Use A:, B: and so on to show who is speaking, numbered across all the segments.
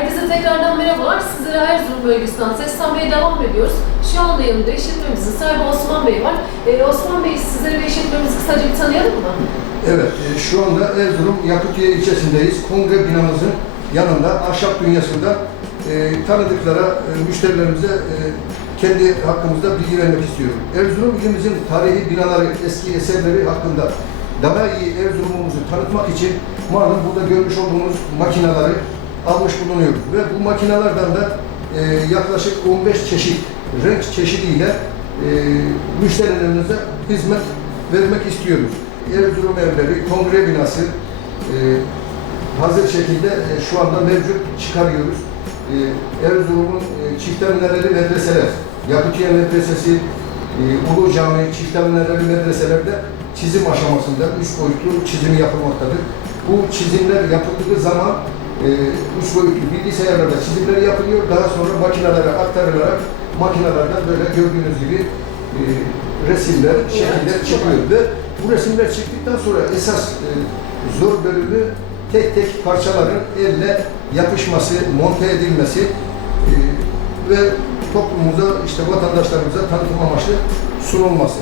A: Herkese tekrardan merhabalar. Sizlere Erzurum bölgesinden seslenmeye devam ediyoruz. Şu anda yanımda işletmemizin sahibi Osman Bey var. Ee, Osman Bey sizlere ve işletmemizi kısaca bir tanıyalım mı?
B: Evet, e, şu anda Erzurum Yakutiye ilçesindeyiz. Kongre binamızın yanında, ahşap dünyasında e, tanıdıklara, e, müşterilerimize e, kendi hakkımızda bilgi vermek istiyorum. Erzurum ilimizin tarihi binaları, eski eserleri hakkında daha iyi Erzurum'umuzu tanıtmak için malum burada görmüş olduğunuz makinaları almış bulunuyoruz. Ve bu makinalardan da e, yaklaşık 15 çeşit, renk çeşidiyle e, müşterilerimize hizmet vermek istiyoruz. Erzurum evleri, kongre binası e, hazır şekilde e, şu anda mevcut çıkarıyoruz. E, Erzurum'un e, çiftemlereli medreseler, Yakutiye Medresesi, e, Ulu Cami, çiftemlereli medreselerde çizim aşamasında üç boyutlu çizimi yapılmaktadır. Bu çizimler yapıldığı zaman e, üç boyutlu bilgisayarlarda çizimler yapılıyor. Daha sonra makinelere aktarılarak makinelerden böyle gördüğünüz gibi e, resimler, şekiller çıkıyor ve bu resimler çıktıktan sonra esas e, zor bölümü tek tek parçaların elle yapışması, monte edilmesi e, ve toplumumuza, işte vatandaşlarımıza tanıtım amaçlı sunulması.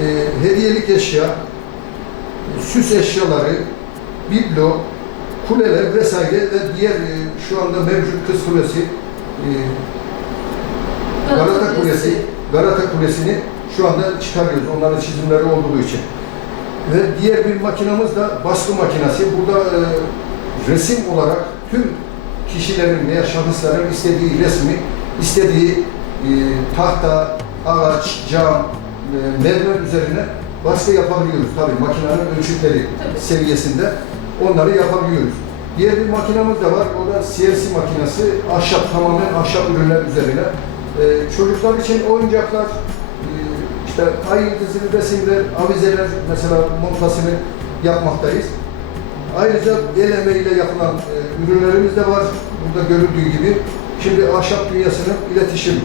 B: E, hediyelik eşya, süs eşyaları, biblo, kuleler vesaire ve diğer e, şu anda mevcut Kız Kulesi, e, Galata Kulesi, Galata Kulesi'ni şu anda çıkarıyoruz. Onların çizimleri olduğu için. Ve diğer bir makinamız da baskı makinesi. Burada e, resim olarak tüm kişilerin veya şahısların istediği resmi, istediği e, tahta, ağaç, cam, e, mermer üzerine baskı yapabiliyoruz. Tabii makinenin ölçütleri
A: Tabii.
B: seviyesinde onları yapabiliyoruz. Diğer bir makinamız da var. O da CNC makinesi. Ahşap, tamamen ahşap ürünler üzerine. Ee, çocuklar için oyuncaklar, e, işte ay yıldızlı resimler, avizeler mesela montasını yapmaktayız. Ayrıca el emeğiyle yapılan e, ürünlerimiz de var. Burada görüldüğü gibi. Şimdi ahşap dünyasının iletişim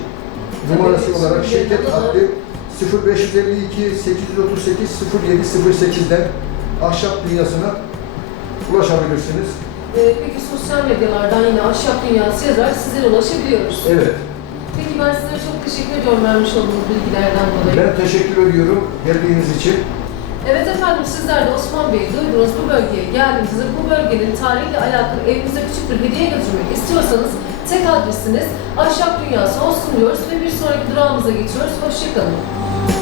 B: numarası
A: Tabii,
B: olarak şirket hattı 0552 838 0708'den ahşap dünyasına ulaşabilirsiniz.
A: Ee, peki sosyal medyalardan yine Ahşap Dünyası yazarak sizlere ulaşabiliyoruz.
B: Evet.
A: Peki ben sizlere çok teşekkür ediyorum vermiş olduğunuz bilgilerden dolayı.
B: Ben teşekkür ediyorum geldiğiniz için.
A: Evet efendim sizler de Osman Bey duydunuz bu bölgeye geldiğinizde bu bölgenin tarihiyle alakalı evinize küçük bir hediye götürmek istiyorsanız tek adresiniz Ahşap Dünyası olsun diyoruz ve bir sonraki durağımıza geçiyoruz. Hoşçakalın.